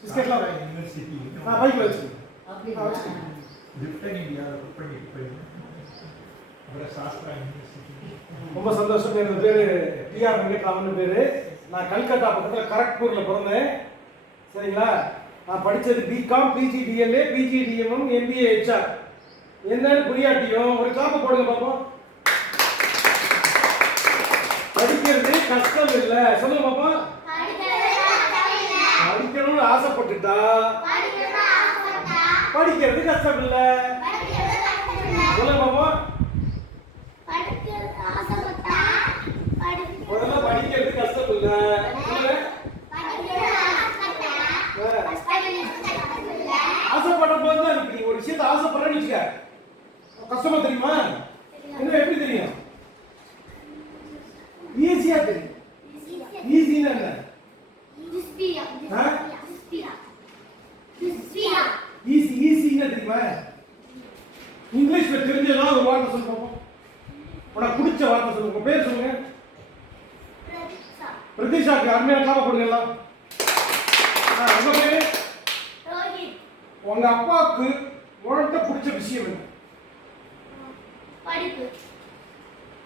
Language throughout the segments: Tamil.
பிஸ்கெட்லாம் யூனிவர்சிட்டி பைக்கில் வச்சு லிப்டன் இந்தியாவில் ஒர்க் பண்ணிட்டு போயிருந்தேன். அப்புறம் சாஸ்திரா யூனிவர்சிட்டி. ரொம்ப சந்தோஷம். எனது பேர் டிஆர் வெங்கட்ராமன் பேர். நான் கல்கத்தா பக்கத்தில் கரக்பூரில் பிறந்தேன். சரிங்களா? நான் படித்தது பிகாம், பிஜிடிஎல்ஏ, பிஜிடிஎம்எம், எம்பிஏ ஹெச்ஆர். என்னன்னு புரியாட்டியும் ஒரு கிளாப்பை போடுங்க பார்ப்போம். படிக்கிறது கஷ்டம் இல்லை. சொல்லுங்க பார்ப்போம். படிக்கணும்னு ஆசைப்பட்டுட்டா படிக்கிறது கஷ்டம் இல்லை. சொல்லுங்க பார்ப்போம். முதல்ல படிக்கிறது கஷ்டம் இல்லை. ஆசைப்பட்ட போது தான் இருக்கு. நீ ஒரு விஷயத்தை ஆசைப்படுறேன்னு வச்சுக்க, கஷ்டமா தெரியுமா? என்ன எப்படி தெரியும்? ஈஸியா தெரியும். ஈஸினா என்ன? ஈஸி ஈஸினா தெரியுமா? இங்கிலீஷ்ல தெரிஞ்சதா ஒரு வார்த்தை சொல்லுங்க. உனக்கு பிடிச்ச வார்த்தை சொல்லுங்க. உங்க பேர் சொல்லுங்க. பிரதீஷாக்கு அருமையான கிளாப் கொடுங்க எல்லாம். உங்க பேரு? உங்க அப்பாவுக்கு உனக்கு பிடிச்ச விஷயம் என்ன? படிப்பு.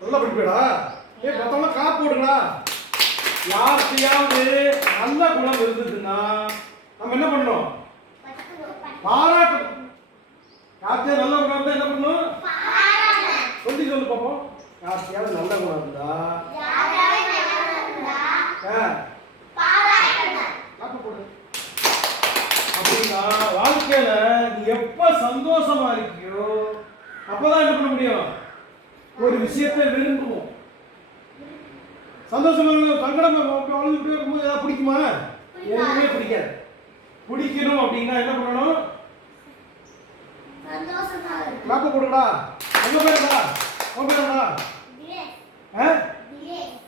நல்லா படிப்பேடா. மொத்தமா கிளாப் போடுறா. யாருக்கையாவது நல்ல குணம் இருந்ததுன்னா நம்ம என்ன பண்ணணும்? பாராட்டணும். யாருக்கையாவது நல்ல குணம் இருந்தா என்ன பண்ணணும்? சொல்லி சொல்லு பாப்போம். யாருக்கையாவது நல்ல குணம் இருந்தா அப்படின்னா வாழ்க்கையில நீ எப்ப சந்தோஷமா இருக்கியோ அப்பதான் என்ன பண்ண முடியும்? ஒரு விஷயத்தை விரும்புவோம். சந்தோஷமா சங்கடம் அழுதுகிட்டே இருக்கும்போது ஏதாவது பிடிக்குமா? எதுவுமே பிடிக்காது. பிடிக்கணும் அப்படின்னா என்ன பண்ணணும்? கிளாப்ப போடுடா. உங்க பேருடா? உங்க பேருடா?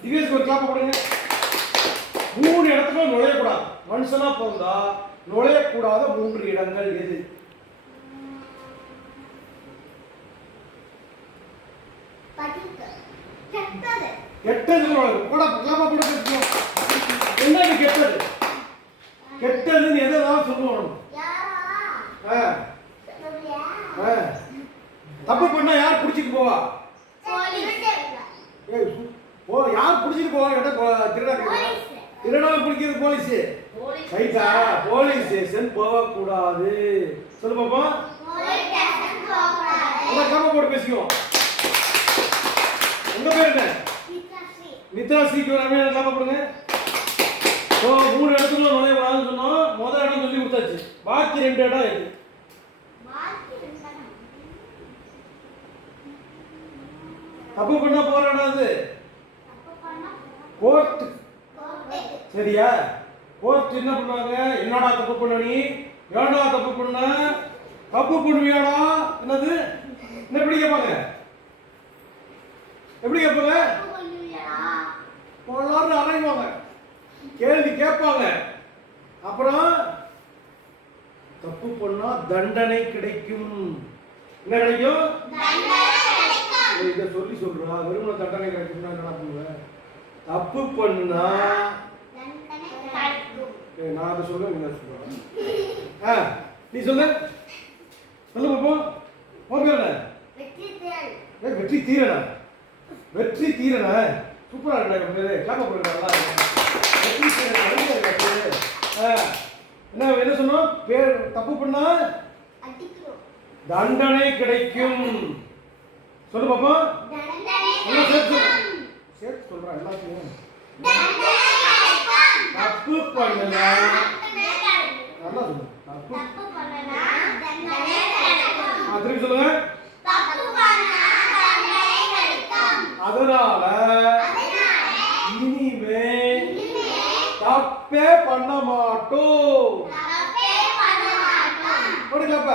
திவேஷ்க்கு ஒரு கிளாப்ப போடுங்க. 3 இடத்துக்கும் நுழையக்கூடாது. மனுஷனா பிறந்தா நுழையக்கூடாத 3 இடங்கள் எது? கெட்டது என்ன கெட்டது? கெட்டதுன்னு எதாவது சொல்லுவோம். தப்பு பண்ணா யார் பிடிச்சிட்டு போவா? யார் பிடிச்சிட்டு போவா? திருடா பிடிக்கிறது போலீஸ். ரைட்டா? போலீஸ் ஸ்டேஷன் போகக்கூடாது. சொல்லு பாப்போம். கம்ம போட்டு பேசிக்குவோம். உங்க பேர் என்ன? மித்ரா ஸ்ரீக்கு ஒரு அருமையான கிளாப் போடுங்க. 3 இடத்துல நுழையக்கூடாதுன்னு சொன்னோம். முதல் இடம் சொல்லி கொடுத்தாச்சு. பாக்கி 2 இடம் எது? தப்பு பண்ணா போற இடம் அது கோர்ட். சரியா? கோர்ட் என்ன பண்ணுவாங்க? என்னடா தப்பு பண்ண நீ? ஏடா தப்பு பண்ண? தப்பு பண்ணுவியாடா? என்னது? என்ன எப்படி கேட்பாங்க? எப்படி கேட்பாங்க? எல்லாரும் அலைவாங்க, கேள்வி கேட்பாங்க. அப்புறம் தப்பு பண்ணா தண்டனை கிடைக்கும். என்ன கிடைக்கும்? இதை சொல்லி சொல்றா. வெறும் தண்டனை கிடைக்கும்னா என்ன பண்ணுவேன்? தப்பு பண்ணா நான் அதை சொல்ல என்ன சொல்றேன்? நீ சொல்லு. சொல்லு பாப்போம். வெற்றி தீரனா? வெற்றி தீரனா? சூப்பரா இருக்கு பேரு. கிளாப் போடுங்க. நல்லா வெற்றி தீரன். என்ன சொன்னோம்? பேர் தப்பு பண்ணா தண்டனை கிடைக்கும். சொல்லு பாப்போம். சேர்த்து சொல்றேன் எல்லாத்தையும். தப்பு பண்ணனா நல்லா சொல்லுங்க. தப்பு திருப்பி சொல்லுங்க. அதனால இனிமே தப்பே பண்ண மாட்டோம். போடுங்கப்ப.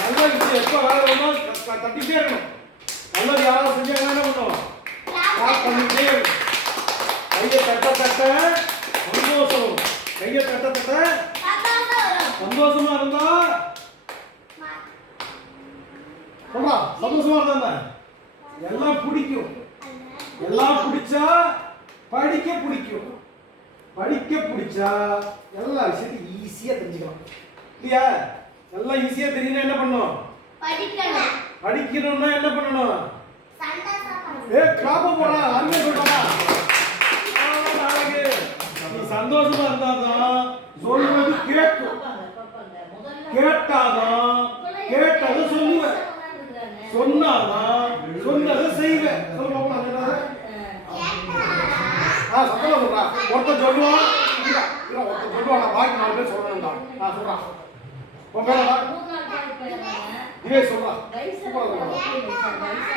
நல்ல விஷயம் எப்ப வேலை வேணும் தட்டிட்டே இருக்கணும். நல்லது யாராவது செஞ்சாங்கன்னா என்ன பண்ணும்? பண்ணிட்டே இருக்கணும். கையை தட்ட தட்ட சந்தோஷம். கையை தட்ட தட்ட சந்தோஷமா இருந்தா சொல்றா. சந்தோஷமா இருந்தா எல்லாம் பிடிக்கும். எல்லாம் பிடிச்சா படிக்க பிடிக்கும். படிக்க பிடிச்சா எல்லா விஷயம் இல்லையா? நல்லா ஈஸியா தெரியணும் என்ன பண்ணணும்? படிக்கணும்னா என்ன பண்ணணும்? கிளாப் போடா, அருமையா சொல்றா. நாளைக்கு நீ சந்தோஷமா இருந்தாதான் சொல்லுவது கேட்கும். கேட்டாதான் கேட்டதை சொல்லுவேன், சொன்னாதான் சொன்னதை செய்வேன். சொல்ல பாப்போம். சத்தமா சொல்றா. ஒருத்தன் சொல்லுவான், ஒருத்தன் சொல்லுவான், பாக்கி 4 பேர் சொல்லணும்டா. சொல்றான் உன் பேரா இதே சொல்றா.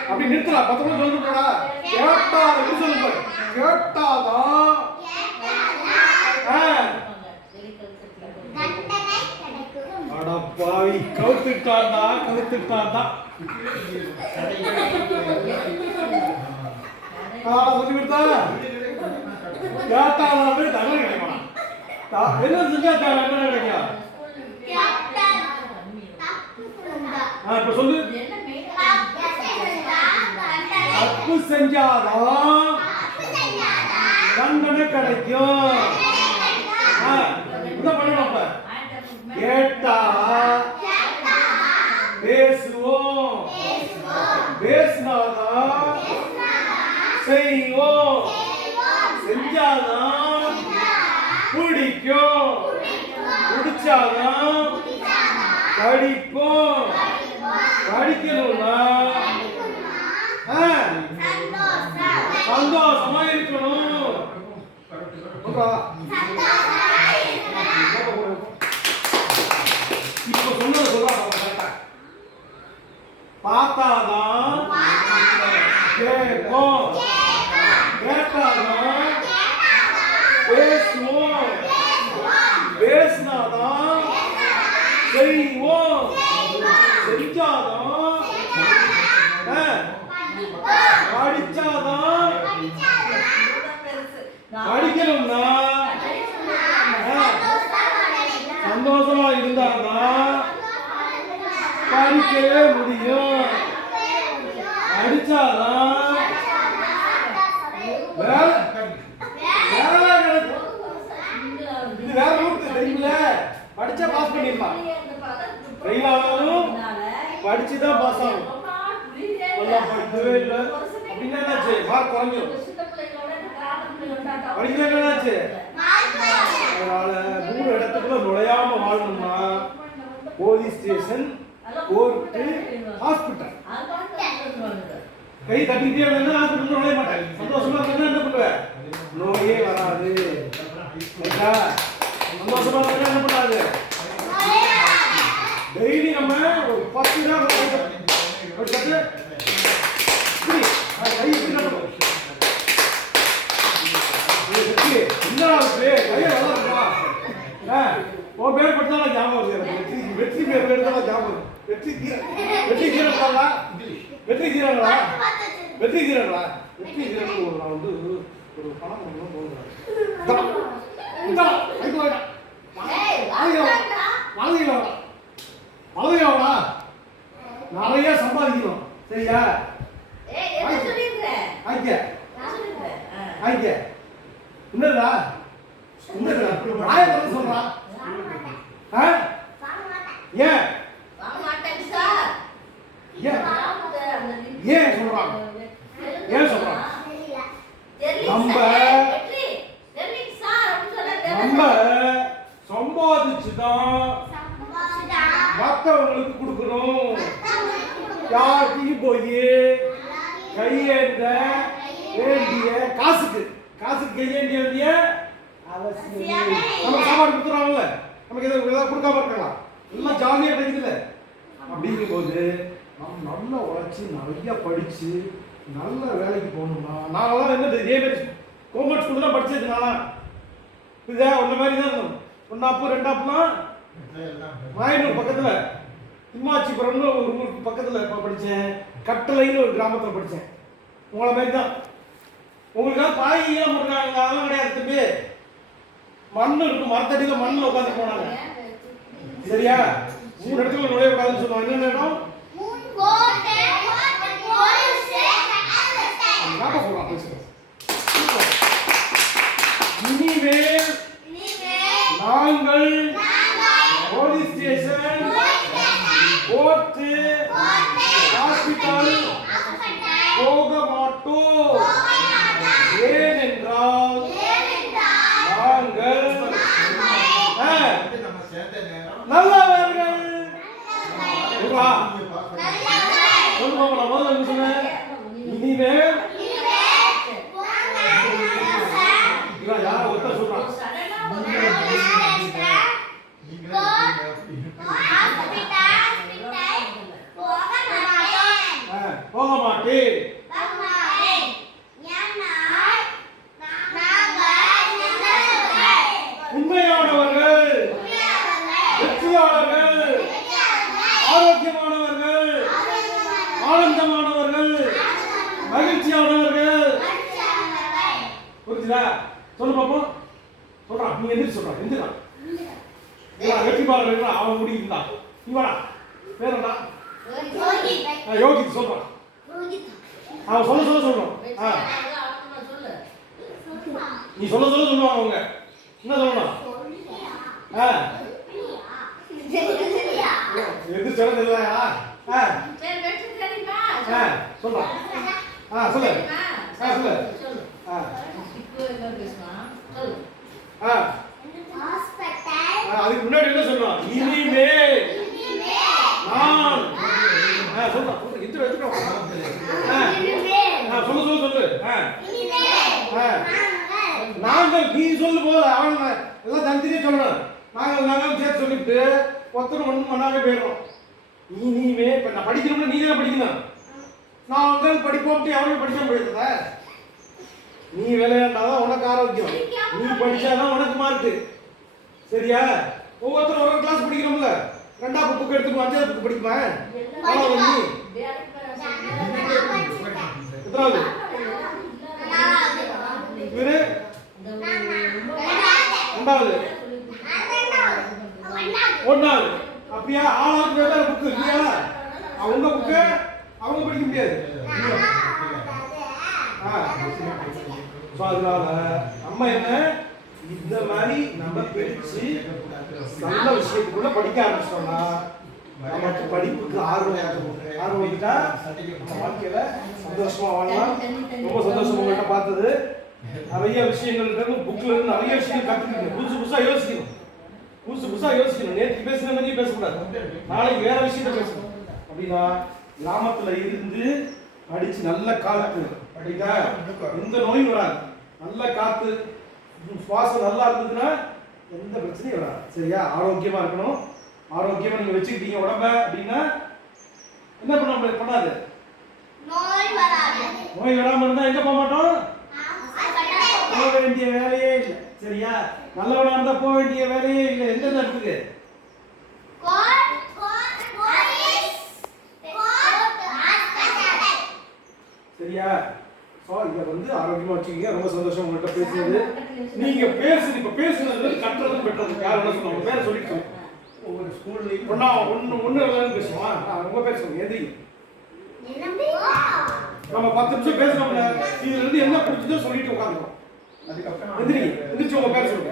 அப்படி நிறுத்தலாம். 10 பேர் சொல்லிட்டு போடா. கேட்டா எப்படி சொல்லுங்க? கேட்டாதான் அடப்பாவி கவுத்துட்டாண்டா, கவுத்துட்டாண்டா. சொல்லி கொடுத்தா கேட்டாதான் தகவல் கிடைக்கும். என்ன செஞ்சா என்ன கிடைக்கும்? இப்ப சொல்லு. தப்பு செஞ்சாதான் தண்டனை கிடைக்கும். என்ன பண்ணணும்? அப்ப கேட்டா பேசுவோம், பேசினாதான் செய்வோம், செஞ்சாதான் பிடிக்கும், பிடிச்சாதான் படிப்போம். படிக்கணும்னா சந்தோஷமா இருக்கணும். இப்ப சொன்னது சொல்ல பார்த்தாதான் கேட்போம், கேட்டாதான் பேசுவோம், பேசினாதான் செய்வோம், செஞ்சாதான் படிச்சாதான் படிக்கணும்னா சந்தோஷமா இருந்தாதான் படிக்கவே முடியும். படிச்சாதான் வேலை நடக்கும். இது வேற ரூட் தெரியுமில்ல? படிச்சா பாஸ் பண்ணிடலாம். ஃபெயில் ஆனாலும் படிச்சுதான் பாஸ் ஆகும். எல்லாம் படிக்கவே இல்லை அப்படின்னா என்னாச்சு? மார்க் குறைஞ்சிடும். படிக்கல என்னாச்சு? அதனால 3 இடத்துக்குள்ள நுழையாம வாழணும்னா போலீஸ் ஸ்டேஷன், கோர்ட்டு, ஹாஸ்பிட்டல். கை தட்டிக்கிட்டே இருந்தா ஹாஸ்பிட்டல் நுழைய மாட்டேன். சந்தோஷமா இருந்தா என்ன பண்ணுவேன்? நோயே வராது. சந்தோஷமா இருந்தா என்ன பண்ணாது? டெய்லி நம்ம ஒரு 10 நாள் படிச்சுட்டு உன் பேர் பட்டாலும் ஞாபகம் வருது. வெற்றி பேர் எடுத்தாலும் ஞாபகம் வருது. வெற்றி தீரங்களா? வெற்றி தீரங்களா? வெற்றி தீரங்களா? வெற்றி தீரங்கள் நான் வந்து ஒரு பணம் போகிறேன். நிறைய சம்பாதிக்கணும். சரியா? என்னடா சொல்றா? ஏன் ஏன் சொல்றான்? ஏன் சொல்றான்? நம்ம சம்பாதிச்சுதான் மற்றவங்களுக்கு கொடுக்கணும். யாருக்கையும் போய் கையேந்த வேண்டிய காசுக்கு கையேந்திய வேண்டிய அவசியம். நம்ம சாப்பாடு கொடுத்துறாங்கல்ல, நமக்கு ஏதாவது கொடுக்காம இருக்கலாம். எல்லாம் ஜாலியாக கிடைக்குதுல்ல. அப்படிங்கும் போது நம்ம நல்லா உழைச்சி நிறைய படிச்சு நல்ல வேலைக்கு போகணும்னா, நாங்களாம் என்ன இதே மாதிரி கவர்மெண்ட் ஸ்கூல் தான் படிச்சது. நானா இதே ஒன்ன மாதிரி தான் இருந்தோம். 1ஆப்பு 2ஆப்புலாம் மாயனூர் பக்கத்தில் திம்மாச்சிபுரம்னு ஒரு ஊருக்கு பக்கத்தில் இப்போ படித்தேன். கட்டளைன்னு ஒரு கிராமத்தில் படித்தேன். உங்களை மாதிரி தான். உங்களுக்காக பாயெல்லாம் போடுறாங்க, அதெல்லாம் கிடையாது தம்பி. மண் இருக்கும், மரத்தடியில் மண்ணில் உட்காந்து போனாங்க. சரியா? 3 இடத்துல நுழைய கூடாதுன்னு சொல்லுவாங்க. என்னென்ன இடம்? இனிமேல் நாங்கள் போலீஸ் ஸ்டேஷன், கோர்ட், ஹாஸ்பிட்டல் போக மாட்டோம். ஏனென்றால் நாங்கள் நல்லவர்கள். சொல்லுவாங்க முதல்ல என்ன சொன்னேன்? இனிமேல் யார ஒருத்தர் சொல்றான், போக மாட்டேன். உண்மையானவர்கள், வெற்றியாளர்கள், ஆரோக்கியமானவர்கள், ஆனந்தமானவர்கள், மகிழ்ச்சியானவர்கள். புரிஞ்சுதா? சொல்லு பாப்போம். சொல்றான், நீ எந்திரி சொல்றான், எந்திரா. வெற்றிமாறன் அவன் முடியுதா? நீ வாடா. பேர் என்ன? யோகி சொல்றான். அவன் சொல்ல சொல்றான். நீ சொல்ல சொல்லுவாங்க அவங்க. என்ன சொல்லணும்? எது சொல்றது இல்லையா? சொல்றா. சொல்லு. சொல்லு. அதுக்கு முன்னாடி என்ன சொல்லணும்? இனிமேல் நான் சொல்றா. சொல்லு. நாங்கள், நீ சொல்லு போல அவன் எல்லாம் தனித்தனியே சொல்லணும். நாங்கள் சேர்த்து சொல்லிட்டு ஒருத்தர் ஒன்றும் பண்ணாமே போயிடும். நீவே இப்போ நான் படிக்கணும்னா நீ தான் படிக்கணும். நாங்கள் படிப்போம்ட்டு எவனும் படிக்க முடியாத. நீ விளையாண்டாதான் உனக்கு ஆரோக்கியம். நீ படிச்சாதான் உனக்கு மார்க்கு. சரியா? ஒவ்வொருத்தரும் ஒரு கிளாஸ் படிக்கிறோம்ல. 2ஆவது புக் எடுத்துக்கோ, 5ஆவது புக் படிக்குமா? எத்தனாவது? இவரு 2ஆவது, 1ஆவது. அப்படியா? 6ஆவது வேற புக் இல்லையா? அவங்க புக்கு அவங்க படிக்க முடியாது. அதனால நம்ம என்ன இந்த மாதிரி நம்ம பிரிச்சு நல்ல விஷயத்துக்குள்ள படிக்க ஆரம்பிச்சோம்னா நமக்கு படிப்புக்கு ஆர்வம் வந்துட்டா வாழ்க்கையில சந்தோஷமா வாழலாம். ரொம்ப சந்தோஷம் உங்கள்கிட்ட பார்த்தது. நிறைய விஷயங்கள் புக்ல இருந்து நிறைய விஷயங்கள் கற்றுக்கணும். புதுசா யோசிக்கணும். நேற்று பேசுன மாதிரியே பேசக்கூடாது. நாளைக்கு வேற விஷயத்த பேசணும். அப்படின்னா கிராமத்துல இருந்து படிச்சு நல்ல காத்து அப்படின்னா எந்த நோயும் வராது. நல்ல காத்து, சுவாசம் நல்லா இருந்ததுன்னா எந்த பிரச்சனையும் வராது. சரியா? ஆரோக்கியமா இருக்கணும். ஆரோக்கியமா நீங்க வச்சுக்கிட்டீங்க உடம்ப அப்படின்னா என்ன பண்ணாது? நோய் வராம இருந்தா எங்க போக மாட்டோம்? போக வேண்டிய வேலையே இல்லை. சரியா? நல்லவனா இருந்தா போக வேண்டிய வேலையே இல்லை. எந்த இடத்துக்கு? சரியா? இதை ஆரோக்கியமா வச்சுக்கீங்க. ரொம்ப சந்தோஷம் உங்கள்கிட்ட பேசுறது. நீங்க இப்ப பேசுனது கட்டுறது பெற்றது. யார் என்ன சொன்னாங்க? பேரை சொல்லிட்டு ஒவ்வொரு ஸ்கூல்லையும் ஒன்னு பேசுவோம். உங்க பேர் சொல்லுங்க. எதிரி நம்ம 10 நிமிஷம் பேசுறோம்ல, இதுல இருந்து என்ன புரிஞ்சுதோ சொல்லிட்டு உட்காந்துருவோம். அதுக்கப்புறம் எதிரி எந்திரிச்சு உங்க பேர் சொல்லுங்க.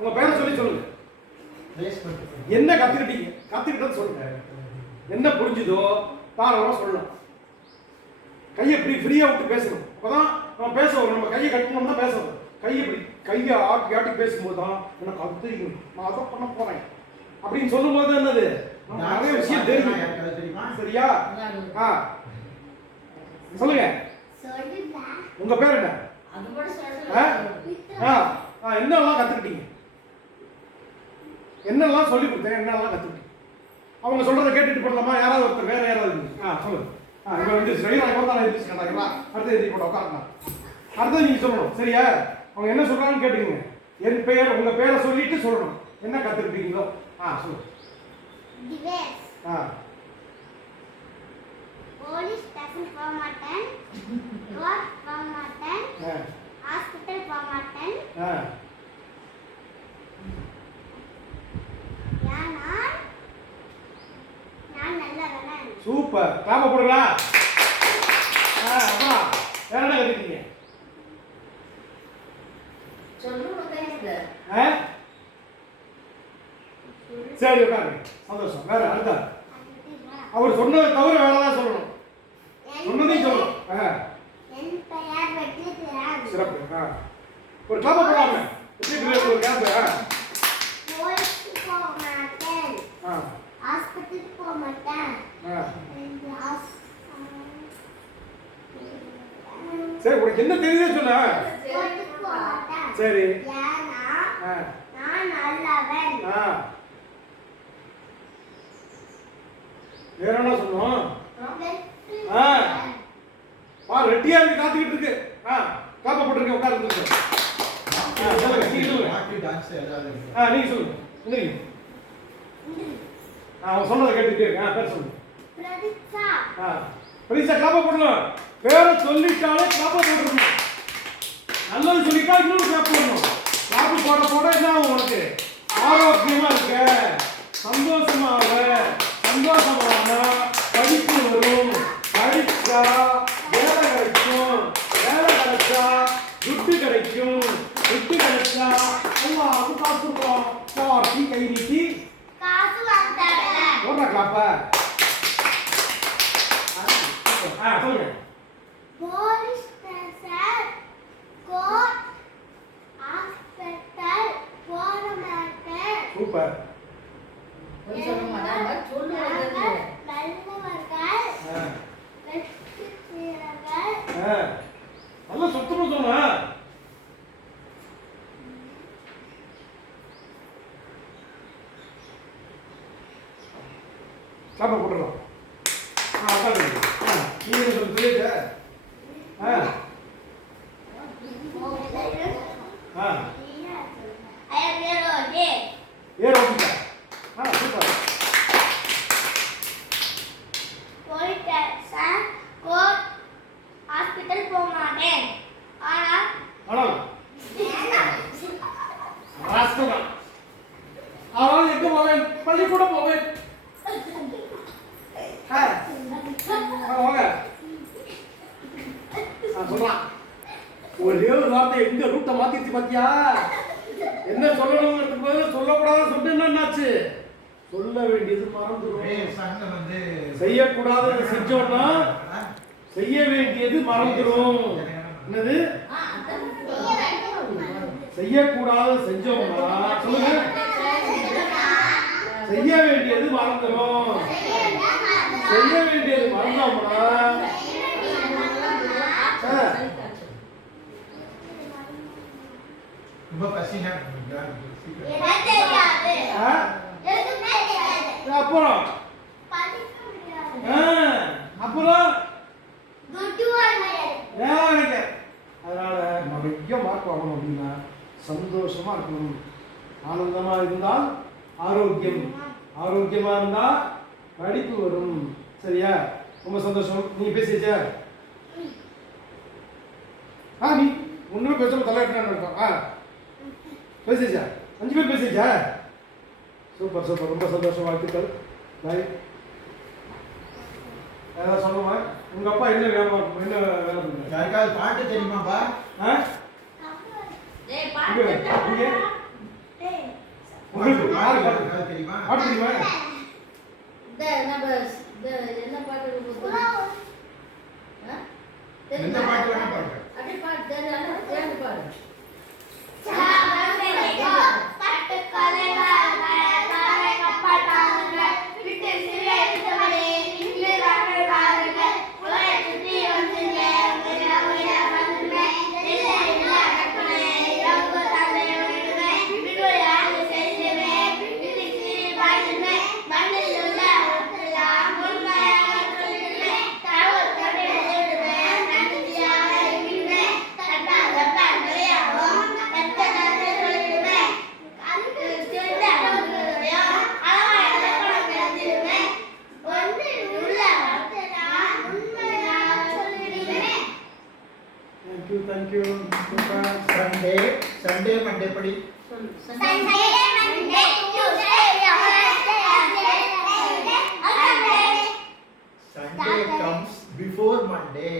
உங்க பேரை சொல்லுங்க. என்ன கத்துக்கிட்டது சொல்லுங்க. என்ன புரிஞ்சுதோ தாராளமா சொல்லலாம். கையை ஃப்ரீயா விட்டு பேசணும். அப்பதான் நம்ம பேச வரும். நம்ம கையை கட்டணும்னா பேசணும். கையை ஆட்டி பேசும்போது தான் எனக்கு அது தெரியும், நான் அதை பண்ண போறேன் அப்படின்னு சொல்லும் போது என்னது நிறைய விஷயம் தெரியும். சரியா? சொல்லுங்க. உங்க பேர் என்ன? என்னெல்லாம் கத்துக்கிட்டீங்க? என்னெல்லாம் சொல்லி கொடுத்தேன்? என்னெல்லாம் கத்துக்கிட்டீங்க? அவங்க சொல்றதை கேட்டுட்டு போடலாமா? யாராவது ஒருத்தர் வேற யாராவது சொல்லுங்க. இங்க வந்து அடுத்த எழுதி போட உட்காரலாம். அடுத்தது நீங்க சொல்லணும். சரியா? அவங்க என்ன சொல்றாங்கன்னு கேட்டுங்க. என் பெயர், உங்க பேரை சொல்லிட்டு சொல்லணும். என்ன கத்துக்கிட்டீங்களோ சொல்லுங்க. போலீஸ் ஸ்டேஷன் போக மாட்டேன், கோர்ட் போக மாட்டேன், ஹாஸ்பிட்டல் போக மாட்டேன். நான் நல்லவன். சூப்பர். கிளாப் போடுங்களா? வேற என்ன கத்துக்கிட்டீங்க? சரி உட்காரு. சந்தோஷம். வேற அடுத்த அவர் சொன்னதை தவிர வேற ஏதாவது சொல்லணும். சொன்னதையும் சொல்லணும். என் பெயர் வெற்றித்திறன். சிறப்பு. ஒரு கிளாப் போடாம எப்படி ஒரு கிளாப். கோயிலுக்கு போக மாட்டேன். ஹாஸ்பிட்டலுக்கு போக மாட்டேன். சரி உனக்கு என்ன தெரியுது சொன்ன. கோயிலுக்கு போக மாட்டேன். சரி. ஏன்னா நான் நல்லவன். வேற என்ன சொன்னோம்? ரெட்டியா இருக்கு காத்துக்கிட்டு இருக்கு. காப்ப போட்டுருக்க உட்கார்ந்து இருக்கு. சொல்லுங்க நீங்க சொல்லுங்க. டான்ஸ் ஏதாவது நீங்க சொல்லுங்க. நீங்க அவன் சொன்னதை கேட்டுட்டே இருக்கு. பேர் சொல்லுங்க. பிரதீக்ஷா. பிரதீக்ஷா கிளாப்ப போடணும். பேரை சொல்லிட்டாலே கிளாப்ப போட்டுறணும். நல்லது சொல்லிட்டா இன்னொரு கிளாப் போடணும். கிளாப் போட போட என்ன ஆகும் உனக்கு? ஆரோக்கியமா இருக்க, சந்தோஷமாக படிப்பு வரும். படிச்சா வேலை கிடைக்கும். வேலை கிடைச்சா துட்டு கிடைக்கும். துட்டு கிடைச்சா அது காசு கொடுக்கும். காசு கை நீட்டி காசு வாங்குறாங்க. ஓடுற கிளாப்ப. சொல்லுங்க. போலீஸ் ஸ்டேஷன், கோர்ட், ஹாஸ்பிட்டல் போக மாட்டேன். சூப்பர். நல்லவர்கள், வெற்றித்திறர்கள். நல்லா சுத்தமா சொன்னா. சாப்பா போட்டுடலாம். நீங்க சொல்லுங்க. ஏர் okay. Super. Police station, court, hospital போக மாட்டேன். ஆனால் ராஸ்தவன். அவன் எங்க போவேன்? பள்ளிக்கூடம் போவேன். வாங்க. சொல்றான். ஒரே ஒரு வார்த்தை எங்க ரூட்டை மாத்திருச்சு பாத்தியா? என்ன சொல்லணுங்கிறதுக்கு பதில் சொல்லக்கூடாது சொல்லிட்டு என்னாச்சு? சொல்ல வேண்டியது மறந்துடும். செய்யக்கூடாது செஞ்சோம்னா செய்ய வேண்டியது மறந்துடும். என்னது? செய்யக்கூடாது செஞ்சோம்னா சொல்லுங்க. செய்ய வேண்டியது மறந்துடும். செய்ய வேண்டியது மறந்தோம்னா ரொம்ப பசினா அப்புறம் அப்புறம் அதனால நிறைய மார்க் வாங்கணும் அப்படின்னா சந்தோஷமா இருக்கணும். ஆனந்தமா இருந்தால் ஆரோக்கியம், ஆரோக்கியமா இருந்தா படிப்பு வரும். சரியா? ரொம்ப சந்தோஷம். நீ பேசிச்சா? நீ ஒண்ணுமே பேசாம தலையாட்டினான்னு இருக்கும். பேசிச்சா? 5 பேர் பேசிச்சா? Super super. ரொம்ப சந்தோஷம். வாழ்த்துக்கள். பாய். ஏதாவது சொல்லுமா? உங்க அப்பா என்ன வேலை பண்றாரு? யாருக்காவது பாட்டு தெரியுமாப்பா? உங்களுக்கு பாட்டு தெரியுமா? பாட்டு தெரியுமா? என்ன பாட்டு எந்த பாட்டு வேணா பாடுங்க. அப்படி பாட்டு தெரியாது பாடு. Thank you. Sunday, Monday पढ़ी. Sunday, Monday, Tuesday, Wednesday. Sunday comes before Monday.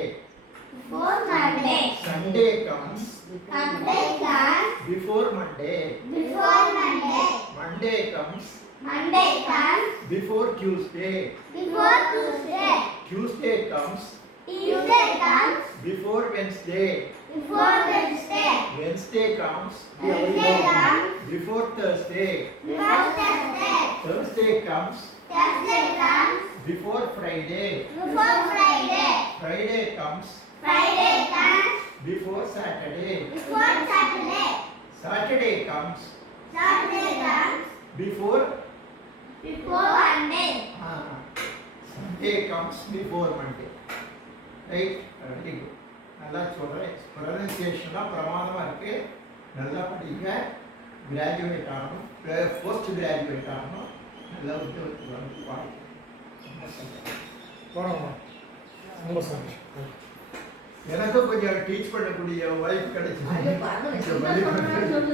Before Monday. Sunday comes Before before Monday. Before Monday. Monday comes Monday comes before Tuesday. before Tuesday. Tuesday comes Tuesday comes before Wednesday. before Wednesday. Wednesday comes Wednesday comes before Thursday. before Thursday. Thursday comes Thursday comes before Friday. before Friday. Friday comes Friday comes before Saturday. before Saturday. Saturday comes Saturday comes before before Monday. Sunday comes before Monday. Right? Very good. நல்லா சொல்கிறேன். ப்ரொனன்சியேஷன்லாம் பிரமாதமாக இருக்குது. நல்லா படிங்க. கிராஜுவேட் ஆகணும், போஸ்ட் கிராஜுவேட் ஆகணும், நல்லா உத்தியோகத்துக்கு வந்து பாருங்க. போகிறோம். ரொம்ப சந்தோஷம். எனக்கும் கொஞ்சம் டீச் பண்ணக்கூடிய வாய்ப்பு கிடைச்சது. அது பாருங்க, என்ன சொன்னாலும்